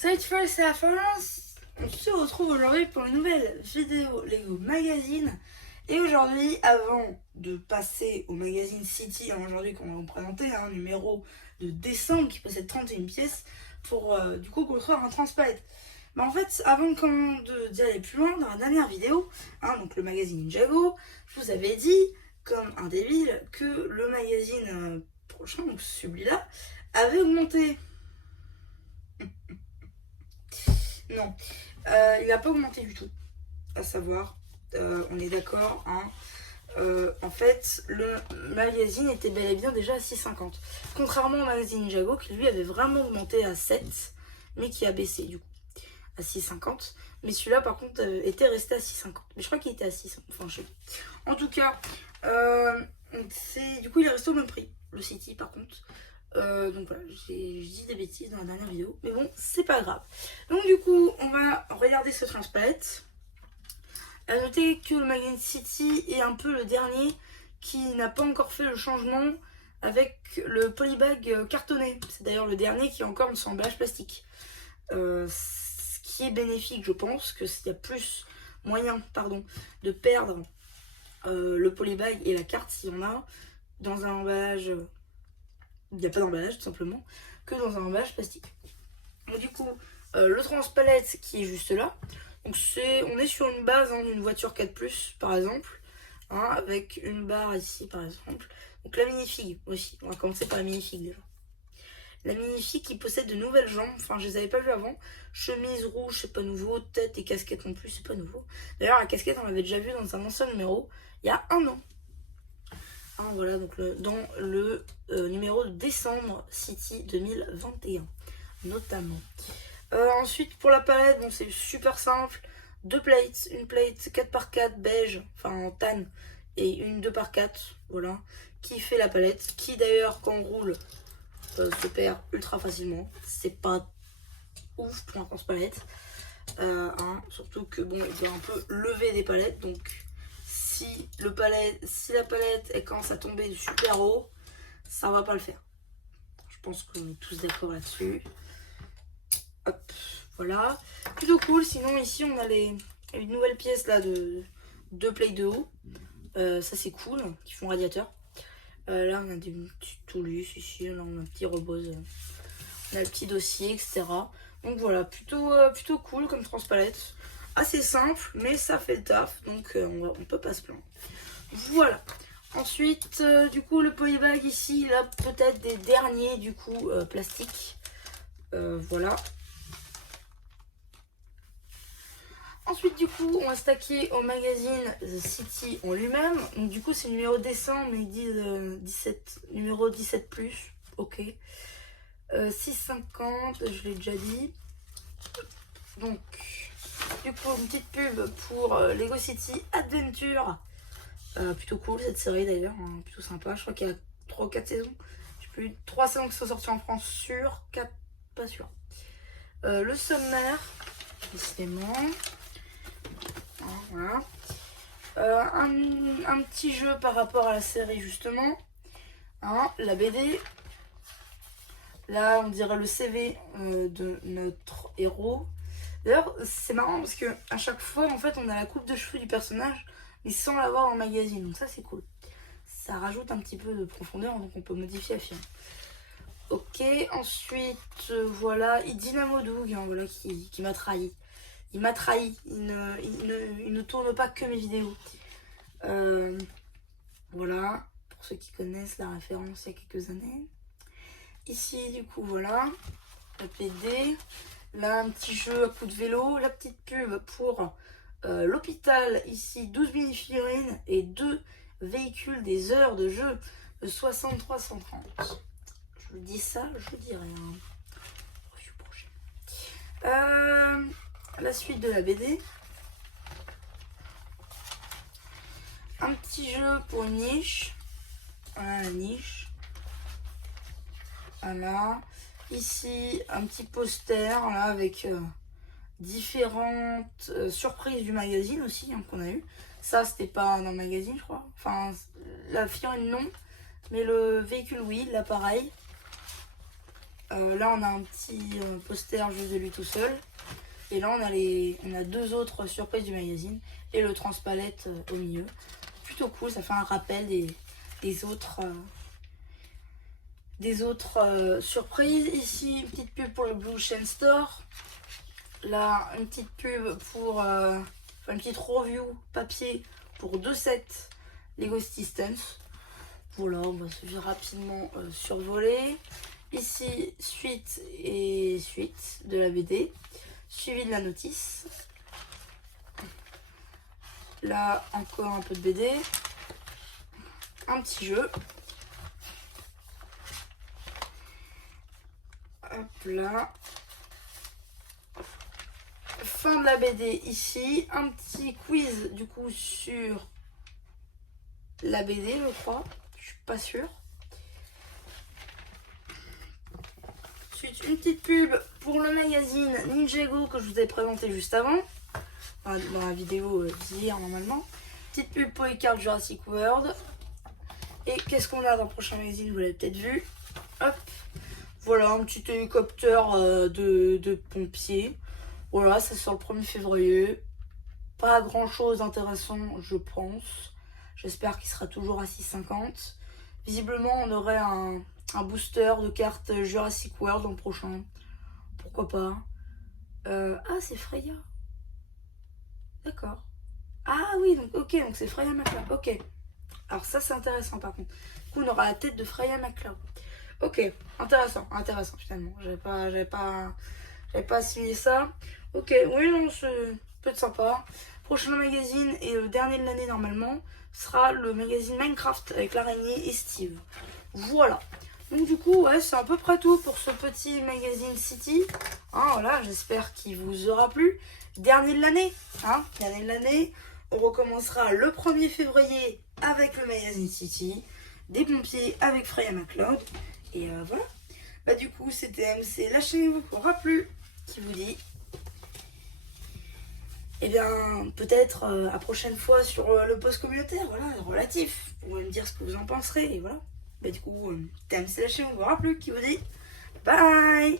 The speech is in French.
Salut tout le monde, c'est la France. On se retrouve aujourd'hui pour une nouvelle vidéo Lego Magazine. Et aujourd'hui, avant de passer au magazine City, aujourd'hui qu'on va vous présenter un numéro de décembre qui possède 31 pièces pour du coup construire un transpalette. Mais en fait, avant d'y aller plus loin, dans la dernière vidéo, donc le magazine Ninjago, je vous avais dit, comme un débile, que le magazine prochain, donc celui-là, avait augmenté. Non, il n'a pas augmenté du tout. À savoir, on est d'accord, en fait, le magazine était bel et bien déjà à 6,50. Contrairement au magazine Ninjago qui lui avait vraiment augmenté à 7, mais qui a baissé du coup à 6,50. Mais celui-là par contre était resté à 6,50. Mais je crois qu'il était à 6. Enfin, je sais pas. En tout cas, du coup il est resté au même prix. Le City par contre. Donc voilà, j'ai dit des bêtises dans la dernière vidéo, mais bon, c'est pas grave. Donc du coup, on va regarder ce transpalette. À noter que le magazine City est un peu le dernier qui n'a pas encore fait le changement avec le polybag cartonné. C'est d'ailleurs le dernier qui est encore sans emballage plastique. Ce qui est bénéfique, je pense, que s'il y a plus moyen, de perdre le polybag et la carte s'il y en a dans un emballage. Il n'y a pas d'emballage tout simplement, que dans un emballage plastique. Donc, du coup, le transpalette qui est juste là, donc on est sur une base d'une voiture 4+, par exemple, avec une barre ici par exemple. Donc la minifig aussi, on va commencer par la minifig déjà. La minifig qui possède de nouvelles jambes, enfin je les avais pas vues avant. Chemise rouge, c'est pas nouveau, tête et casquette non plus, c'est pas nouveau. D'ailleurs la casquette on l'avait déjà vue dans un ancien numéro, il y a un an. Voilà, donc dans le numéro de décembre City 2021 notamment. Ensuite pour la palette, bon, c'est super simple. Deux plates, une plate 4x4 beige, enfin en tan, et une 2x4, voilà, qui fait la palette, qui d'ailleurs quand on roule se perd ultra facilement. C'est pas ouf pour un transpalette. Surtout que bon, il doit un peu lever des palettes, donc si la palette elle commence à tomber super haut, ça va pas le faire. Je pense qu'on est tous d'accord là-dessus. Hop, voilà. Plutôt cool. Sinon ici on a une nouvelle pièce là de deux plates de haut. Ça c'est cool, qui font radiateur. Là on a des petits toulisses ici, là on a un petit rebose. On a le petit dossier, etc. Donc voilà, plutôt cool comme transpalette. Assez simple, mais ça fait le taf, donc on peut pas se plaindre. Voilà. Ensuite, du coup, le polybag ici, là, peut-être des derniers, du coup, plastiques. Voilà. Ensuite, du coup, on va stacker au magazine The City en lui-même. Donc, du coup, c'est numéro décembre, mais ils disent numéro 17+. Ok. 6,50, je l'ai déjà dit. Donc, du coup, une petite pub pour Lego City Adventure. Plutôt cool cette série d'ailleurs, plutôt sympa. Je crois qu'il y a 3 ou 4 saisons. Je sais plus, 3 saisons qui sont sorties en France, sûr, 4, pas sûr. Le sommaire, décidément. Voilà. Un petit jeu par rapport à la série justement. La BD. Là, on dirait le CV de notre héros. D'ailleurs, c'est marrant parce que à chaque fois, en fait, on a la coupe de cheveux du personnage, mais sans l'avoir en magazine. Donc ça, c'est cool. Ça rajoute un petit peu de profondeur, donc on peut modifier la firme. Ok, ensuite, voilà, Dynamo Doug, voilà, qui m'a trahi. Il m'a trahi. Il ne tourne pas que mes vidéos. Voilà, pour ceux qui connaissent la référence il y a quelques années. Ici, du coup, voilà, la PD. Là, un petit jeu à coup de vélo. La petite pub pour l'hôpital. Ici, 12 mini-figurines et 2 véhicules des heures de jeu de 63-130. Je vous dis ça, je vous dis rien. La suite de la BD. Un petit jeu pour une niche. Voilà la niche. Voilà. Ici, un petit poster là, avec différentes surprises du magazine aussi qu'on a eu. Ça, c'était pas dans le magazine, je crois. Enfin, la figurine non, mais le véhicule, oui, l'appareil. Là on a un petit poster juste de lui tout seul. Et là on a deux autres surprises du magazine. Et le transpalette au milieu. Plutôt cool, ça fait un rappel des autres surprises. Ici, une petite pub pour le Blue Chain Store. Là, une petite pub pour... enfin, une petite review papier pour 2 sets Lego Distance. Voilà, on va se rapidement survoler. Ici, suite de la BD, suivi de la notice. Là, encore un peu de BD. Un petit jeu. Hop là. Fin de la BD ici. Un petit quiz du coup sur la BD, je crois. Je suis pas sûre. Ensuite, une petite pub pour le magazine Ninjago que je vous ai présenté juste avant. Enfin, dans la vidéo d'hier normalement. Petite pub pour les cartes Jurassic World. Et qu'est-ce qu'on a dans le prochain magazine? Vous l'avez peut-être vu. Hop. Voilà, un petit hélicoptère de pompiers. Voilà, ça sort le 1er février. Pas grand chose d'intéressant, je pense. J'espère qu'il sera toujours à 6,50. Visiblement, on aurait un booster de cartes Jurassic World l'an prochain. Pourquoi pas. Ah, c'est Freya. D'accord. Ah oui, donc ok, donc c'est Freya McCloud. Ok. Alors ça, c'est intéressant par contre. Du coup, on aura la tête de Freya McCloud. Ok, intéressant finalement. J'avais pas assimilé ça. Ok, oui, non, c'est peut-être sympa. Prochain magazine et le dernier de l'année normalement sera le magazine Minecraft avec l'araignée et Steve. Voilà. Donc du coup, ouais, c'est à peu près tout pour ce petit magazine City. Hein, voilà, j'espère qu'il vous aura plu. Dernier de l'année, hein, dernier de l'année. On recommencera le 1er février avec le magazine City, des pompiers avec Freya McCloud. Et voilà. Bah du coup, c'était MC, la chaîne vous aura plu, qui vous dit. Eh bien, peut-être à prochaine fois sur le post communautaire, voilà, relatif. Vous pouvez me dire ce que vous en penserez, et voilà. Bah du coup, c'était MC, la chaîne vous aura plu, qui vous dit bye.